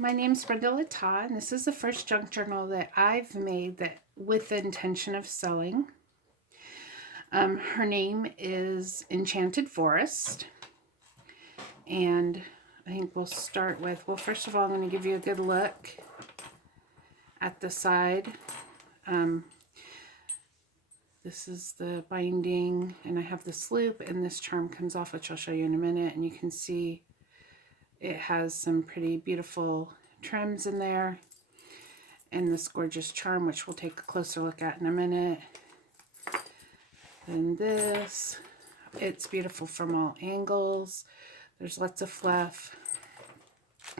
My name's Brenda Lata, and this is the first junk journal that I've made that with the intention of selling. Her name is Enchanted Forest, and I think we'll start with, well, first of all, I'm going to give you a good look at the side. This is the binding, and I have this loop, and this charm comes off, which I'll show you in a minute, and you can see it has some pretty beautiful trims in there, and this gorgeous charm, which we'll take a closer look at in a minute. And this, it's beautiful from all angles. There's lots of fluff,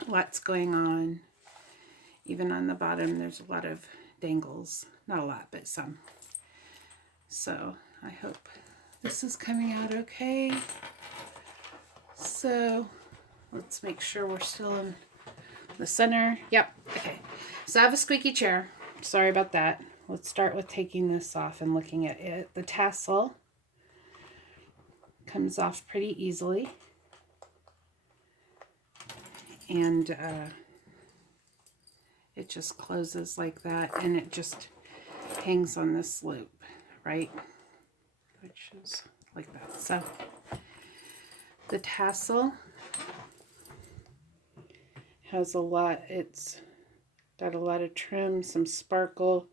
lots going on. Even on the bottom, there's a lot of dangles. Not a lot, but some. So I hope this is coming out okay. So let's make sure we're still in the center. Yep, okay. So I have a squeaky chair. Sorry about that. Let's start with taking this off and looking at it. The tassel comes off pretty easily. And it just closes like that, and it just hangs on this loop, right? Which is like that. So the tassel has a lot, it's got a lot of trim, some sparkle,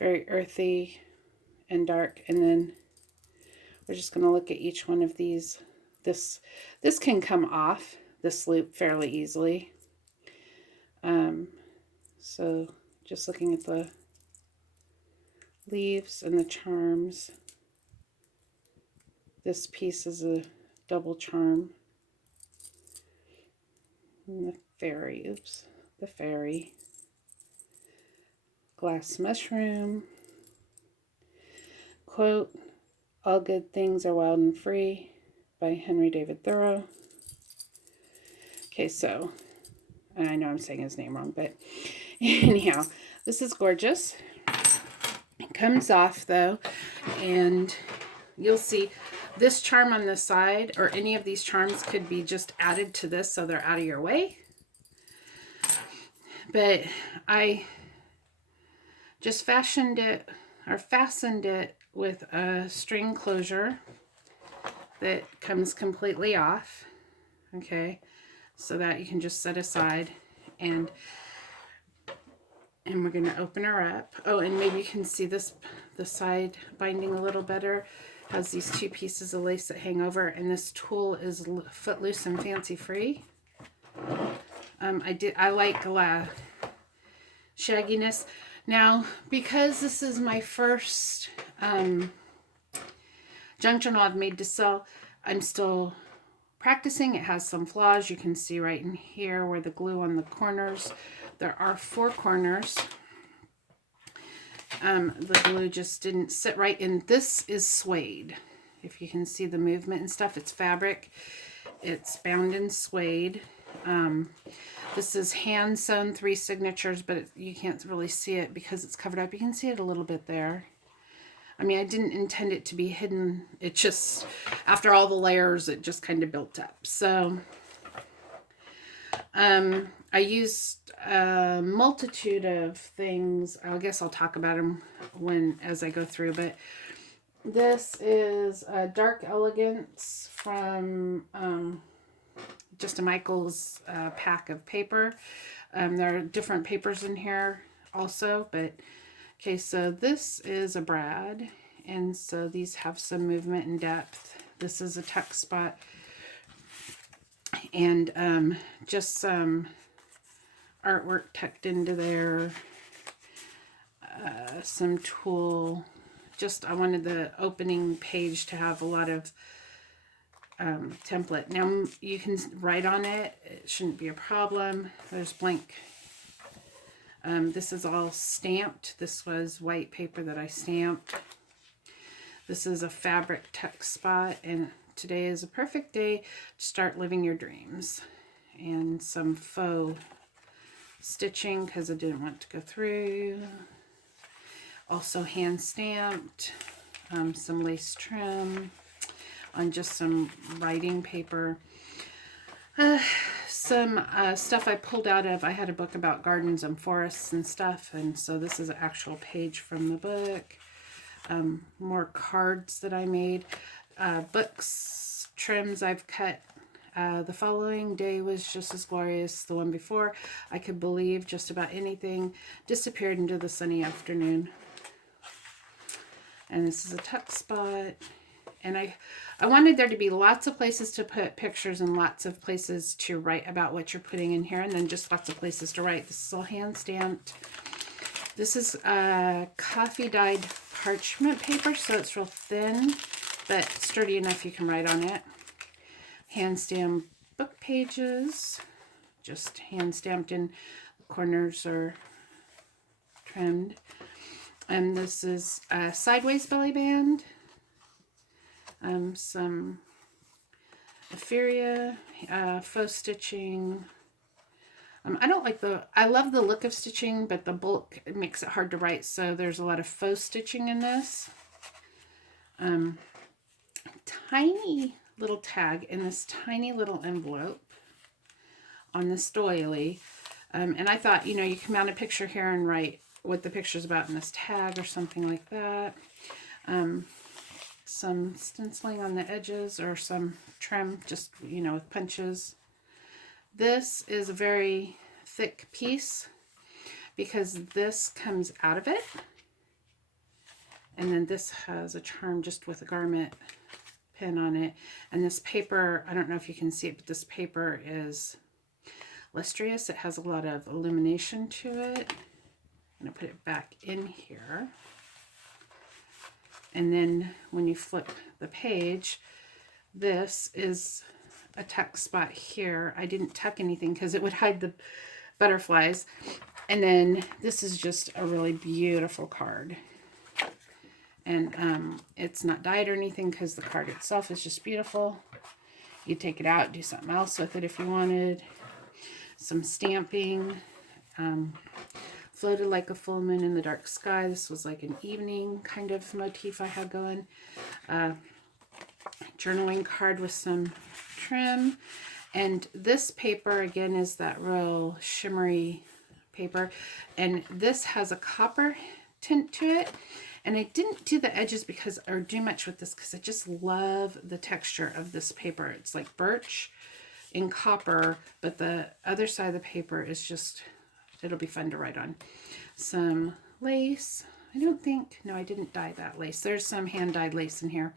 very earthy and dark. And then we're just going to look at each one of these. This can come off this loop fairly easily. So just looking at the leaves and the charms. This piece is a double charm. And the fairy, the fairy. Glass mushroom. Quote, "All good things are wild and free," by Henry David Thoreau. Okay, so, and I know I'm saying his name wrong, but anyhow, this is gorgeous. It comes off though, and you'll see this charm on the side, or any of these charms could be just added to this so they're out of your way. But I just fastened it with a string closure that comes completely off. Okay, so that you can just set aside, and we're going to open her up. Oh, and maybe you can see this, the side binding a little better. Has these two pieces of lace that hang over, and this tulle is footloose and fancy free. I like shagginess. Now, because this is my first junk journal I've made to sell, I'm still practicing. It has some flaws. You can see right in here where the glue on the corners. There are 4 corners. The glue just didn't sit right, and this is suede. If you can see the movement and stuff, it's fabric. It's bound in suede. This is hand sewn 3 signatures, but you can't really see it because it's covered up. You can see it a little bit there. I mean, I didn't intend it to be hidden. It just, after all the layers, it just kind of built up. So I used a multitude of things. I guess I'll talk about them as I go through, but this is a Dark Elegance from just a Michael's pack of paper. There are different papers in here also, but okay, so this is a brad, and so these have some movement and depth. This is a tuck spot, and just some artwork tucked into there, some tulle. Just, I wanted the opening page to have a lot of template. Now you can write on it. It shouldn't be a problem. There's blank. This is all stamped. This was white paper that I stamped. This is a fabric tuck spot, and today is a perfect day to start living your dreams. And some faux stitching because I didn't want to go through. Also hand stamped. Some lace trim on just some writing paper. Uh, some stuff I pulled out of, I had a book about gardens and forests and stuff, and so this is an actual page from the book. More cards that I made. Books, trims I've cut. The following day was just as glorious. The one before, I could believe just about anything. Disappeared into the sunny afternoon. And this is a tuck spot. And I wanted there to be lots of places to put pictures and lots of places to write about what you're putting in here, and then just lots of places to write. This is all hand stamped. This is coffee dyed parchment paper, so it's real thin, but sturdy enough you can write on it. Hand stamped book pages, just hand stamped in the corners or trimmed. And this is a sideways belly band. Some Euphoria, faux stitching. I love the look of stitching, but the bulk makes it hard to write, so there's a lot of faux stitching in this. Tiny little tag in this tiny little envelope on this doily. And I thought, you know, you can mount a picture here and write what the picture's about in this tag or something like that. Some stenciling on the edges or some trim, just, you know, with punches. This is a very thick piece because this comes out of it. And then this has a charm just with a garment pin on it. And this paper, I don't know if you can see it, but this paper is lustrous. It has a lot of illumination to it. I'm going to put it back in here. And then when you flip the page, this is a tuck spot here. I didn't tuck anything because it would hide the butterflies. And then this is just a really beautiful card. And it's not dyed or anything because the card itself is just beautiful. You take it out, do something else with it if you wanted. Some stamping. Floated like a full moon in the dark sky. This was like an evening kind of motif I had going. Journaling card with some trim. And this paper, again, is that real shimmery paper. And this has a copper tint to it. And I didn't do the edges or do much with this because I just love the texture of this paper. It's like birch in copper, but the other side of the paper is just, it'll be fun to write on. Some lace. No, I didn't dye that lace. There's some hand-dyed lace in here.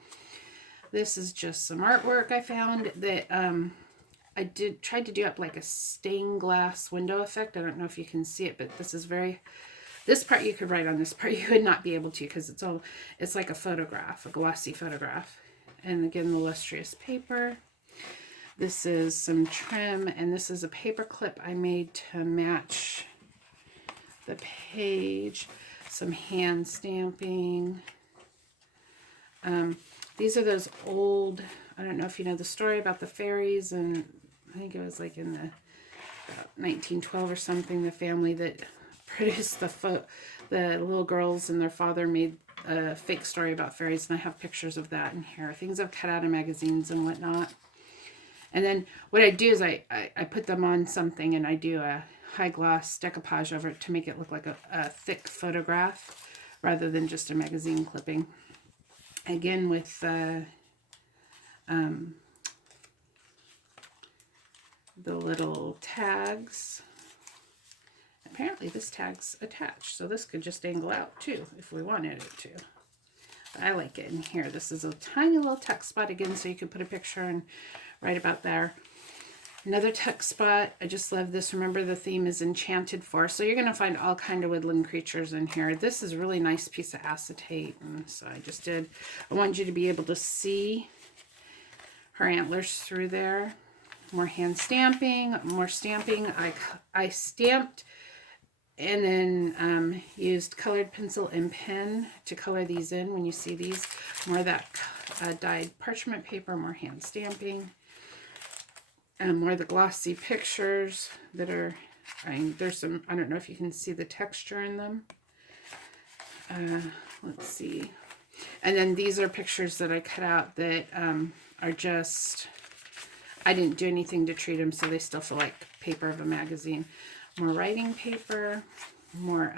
This is just some artwork I found that I tried to do up like a stained glass window effect. I don't know if you can see it, but this part you could write on, this part you would not be able to because it's like a photograph, a glossy photograph. And again, the lustrous paper. This is some trim, and this is a paper clip I made to match the page. Some hand stamping. These are those old, I don't know if you know the story about the fairies, and I think it was like in the 1912 or something, the family that produced the little girls and their father made a fake story about fairies, and I have pictures of that in here. Things I've cut out of magazines and whatnot. And then what I do is I put them on something and I do a high gloss decoupage over it to make it look like a thick photograph rather than just a magazine clipping. Again with the little tags. Apparently this tag's attached, so this could just angle out too if we wanted it to. But I like it in here. This is a tiny little tuck spot again, so you could put a picture and write about there. Another tuck spot. I just love this. Remember, the theme is Enchanted Forest, so you're going to find all kind of woodland creatures in here. This is a really nice piece of acetate, and so I wanted you to be able to see her antlers through there. More hand stamping, more stamping. I stamped and then used colored pencil and pen to color these in when you see these. More of that dyed parchment paper, more hand stamping. And more of the glossy pictures that are, there's some, I don't know if you can see the texture in them. Let's see. And then these are pictures that I cut out that are just I didn't do anything to treat them, so they still feel like paper of a magazine. More writing paper, more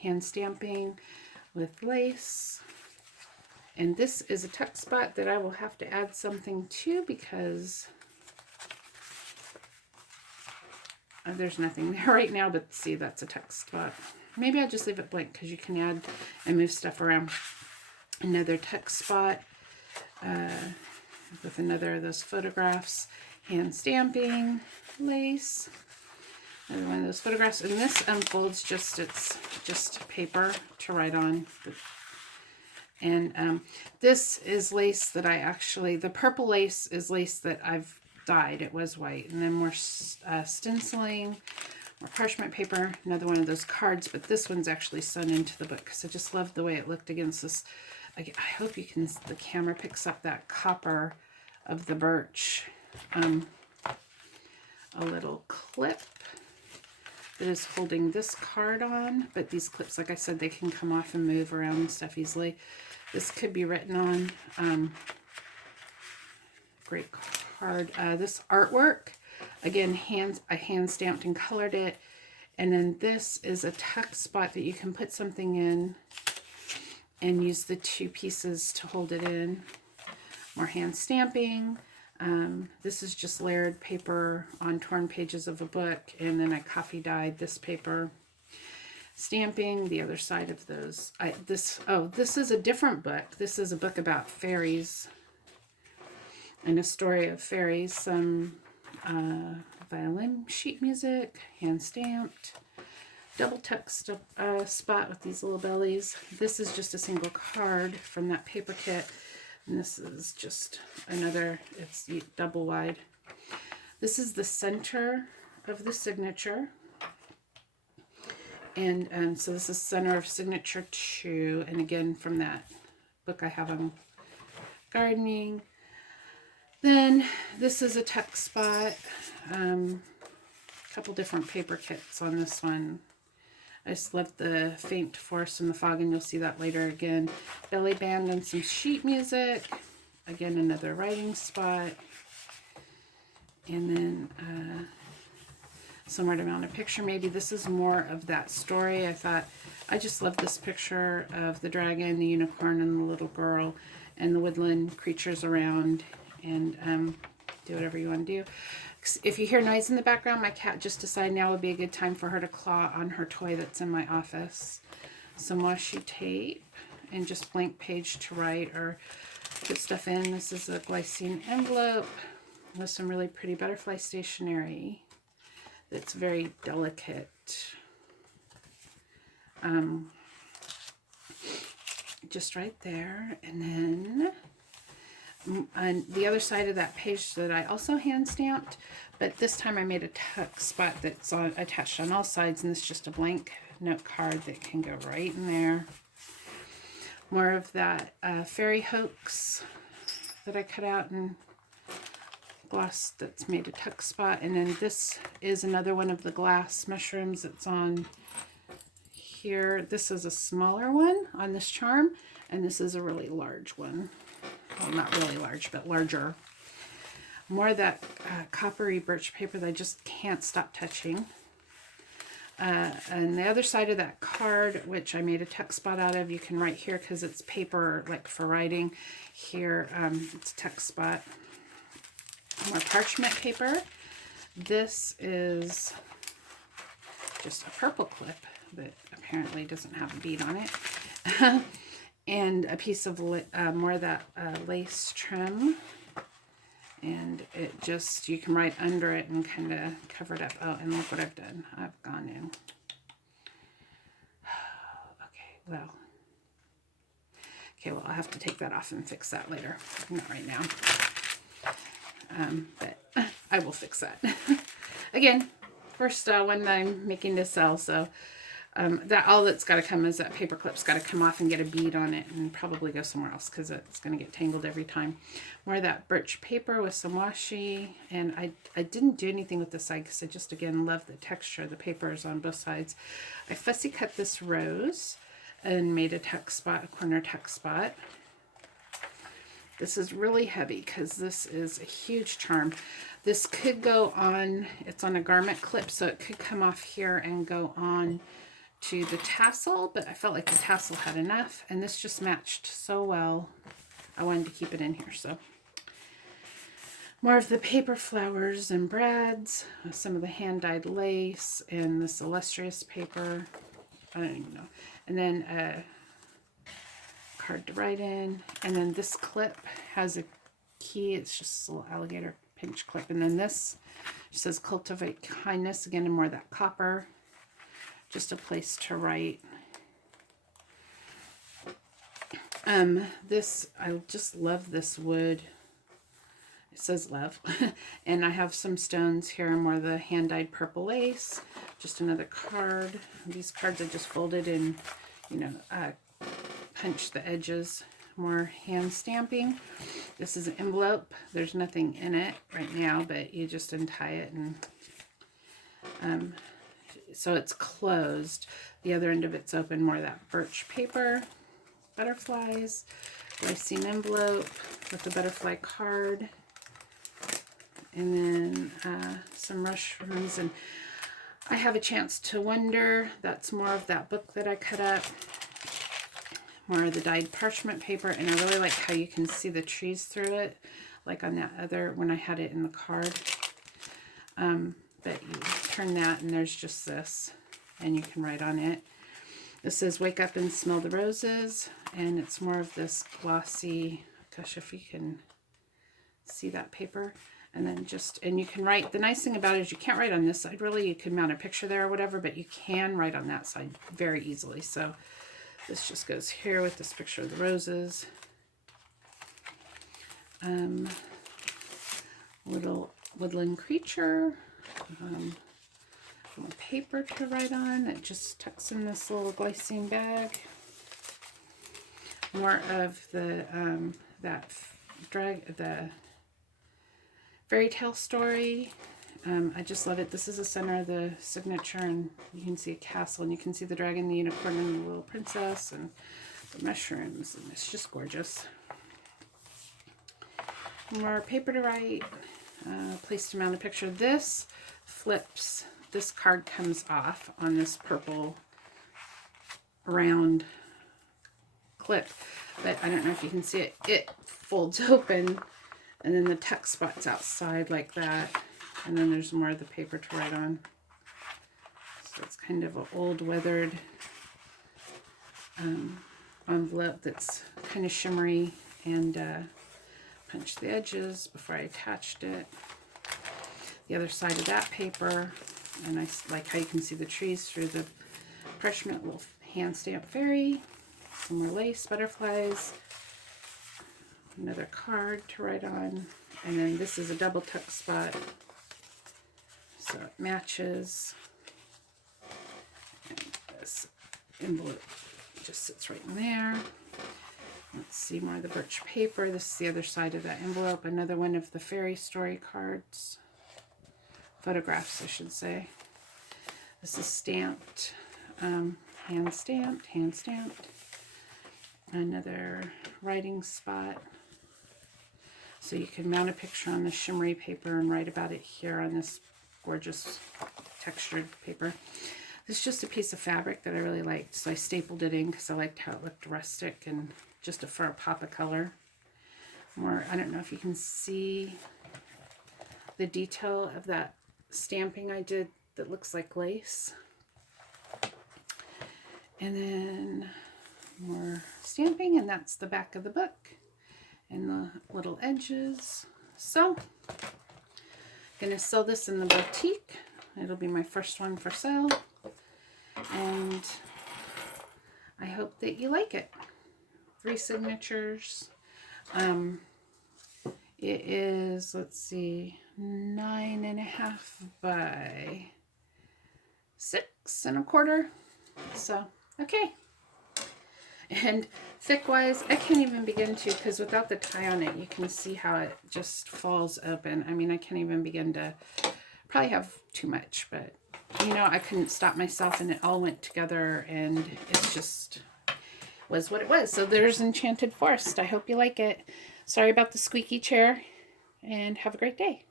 hand stamping with lace. And this is a tuck spot that I will have to add something to because there's nothing there right now, but see, that's a tuck spot. Maybe I'll just leave it blank because you can add and move stuff around. Another tuck spot with another of those photographs, hand stamping, lace. Another one of those photographs. And this unfolds it's just paper to write on. And this is lace that I actually, the purple lace is lace that I've dyed. It was white. And then more stenciling, more parchment paper, another one of those cards, but this one's actually sewn into the book because I just loved the way it looked against this. I hope you can, the camera picks up that copper of the birch. A little clip that is holding this card on, but these clips, like I said, they can come off and move around and stuff easily. This could be written on. Great card. This artwork, again, I hand stamped and colored it. And then this is a tuck spot that you can put something in and use the two pieces to hold it in. More hand stamping. This is just layered paper on torn pages of a book, and then I coffee dyed this paper. Stamping the other side of those. This is a different book. This is a book about fairies and a story of fairies. Some violin sheet music, hand stamped, double tuck spot with these little bellies. This is just a single card from that paper kit. And this is just another, it's double wide. This is the center of the signature. And so this is center of signature 2. And again, from that book I have on gardening. Then this is a tuck spot. A couple different paper kits on this one. I just love the faint forest and the fog, and you'll see that later again. Belly band and some sheet music. Again, another writing spot. And then somewhere to mount a picture. Maybe this is more of that story. I thought, I just love this picture of the dragon, the unicorn, and the little girl, and the woodland creatures around. And do whatever you want to do. If you hear noise in the background, my cat just decided now would be a good time for her to claw on her toy that's in my office. Some washi tape and just blank page to write or put stuff in. This is a glycine envelope with some really pretty butterfly stationery that's very delicate. Just right there. And then on the other side of that page that I also hand stamped, but this time I made a tuck spot that's attached on all sides, and this is just a blank note card that can go right in there. More of that fairy hoax that I cut out and gloss that's made a tuck spot. And then this is another one of the glass mushrooms that's on here. This is a smaller one on this charm, and this is a really large one. Well, not really large, but larger. More of that coppery birch paper that I just can't stop touching. And the other side of that card, which I made a tuck spot out of, you can write here because it's paper like for writing. Here, it's a tuck spot. More parchment paper. This is just a purple clip that apparently doesn't have a bead on it. And a piece of more of that lace trim. And it just, you can write under it and kind of cover it up. Oh, and look what I've done. I've gone in. Okay, well, I'll have to take that off and fix that later. Not right now. But I will fix that. Again, first one that I'm making to sell, so that all that's got to come is that paper clip's got to come off and get a bead on it and probably go somewhere else because it's going to get tangled every time. More of that birch paper with some washi, and I didn't do anything with this side because I just, again, love the texture of the papers on both sides. I fussy cut this rose and made a tuck spot, a corner tuck spot. This is really heavy because this is a huge charm. This could go on, it's on a garment clip, so it could come off here and go on to the tassel, but I felt like the tassel had enough, and this just matched so well. I wanted to keep it in here, so. More of the paper flowers and brads, some of the hand-dyed lace, and this illustrious paper. I don't even know. And then a card to write in. And then this clip has a key. It's just a little alligator pinch clip. And then this says cultivate kindness. Again, in more of that copper. Just a place to write. This, I just love this wood. It says love. And I have some stones here, more of the hand-dyed purple lace. Just another card. These cards I just folded and, you know, punch the edges. More hand stamping. This is an envelope. There's nothing in it right now, but you just untie it, and so it's closed. The other end of it's open. More of that birch paper. Butterflies. Glycine envelope with a butterfly card. And then some mushrooms, and I have a chance to wonder. That's more of that book that I cut up. More of the dyed parchment paper, and I really like how you can see the trees through it, like on that other, when I had it in the card. But you turn that, and there's just this, and you can write on it. This says, wake up and smell the roses, and it's more of this glossy, gosh, if you can see that paper. And then just, and you can write, the nice thing about it is you can't write on this side really, you can mount a picture there or whatever, but you can write on that side very easily. So this just goes here with this picture of the roses. Little woodland creature. Little paper to write on. It just tucks in this little glycine bag. More of the, the fairy tale story. I just love it. This is the center of the signature, and you can see a castle, and you can see the dragon, the unicorn, and the little princess, and the mushrooms, and it's just gorgeous. More paper to write, place to mount a picture. This flips, this card comes off on this purple round clip, but I don't know if you can see it. It folds open, and then the tuck spot's outside like that. And then there's more of the paper to write on. So it's kind of an old weathered envelope that's kind of shimmery, and punched the edges before I attached it. The other side of that paper, and I like how you can see the trees through the parchment, little hand stamp fairy, some more lace, butterflies, another card to write on, and then this is a double tuck spot. So it matches, and this envelope just sits right in there. Let's see, more of the birch paper. This is the other side of that envelope. Another one of the fairy story cards. Photographs, I should say. This is stamped, hand stamped, hand stamped. Another writing spot. So you can mount a picture on the shimmery paper and write about it here on this gorgeous textured paper. This is just a piece of fabric that I really liked, so I stapled it in because I liked how it looked rustic and just for a pop of color. More, I don't know if you can see the detail of that stamping I did that looks like lace. And then more stamping, and that's the back of the book and the little edges. So gonna sell this in the boutique. It'll be my first one for sale, and I hope that you like it. 3 signatures. It is, let's see, 9.5 by 6 1/4. So okay. And thick wise, I can't even begin to, because without the tie on it, you can see how it just falls open. I mean, I can't even begin to, probably have too much, but you know, I couldn't stop myself, and it all went together, and it's just was what it was. So there's Enchanted Forest. I hope you like it. Sorry about the squeaky chair, and have a great day.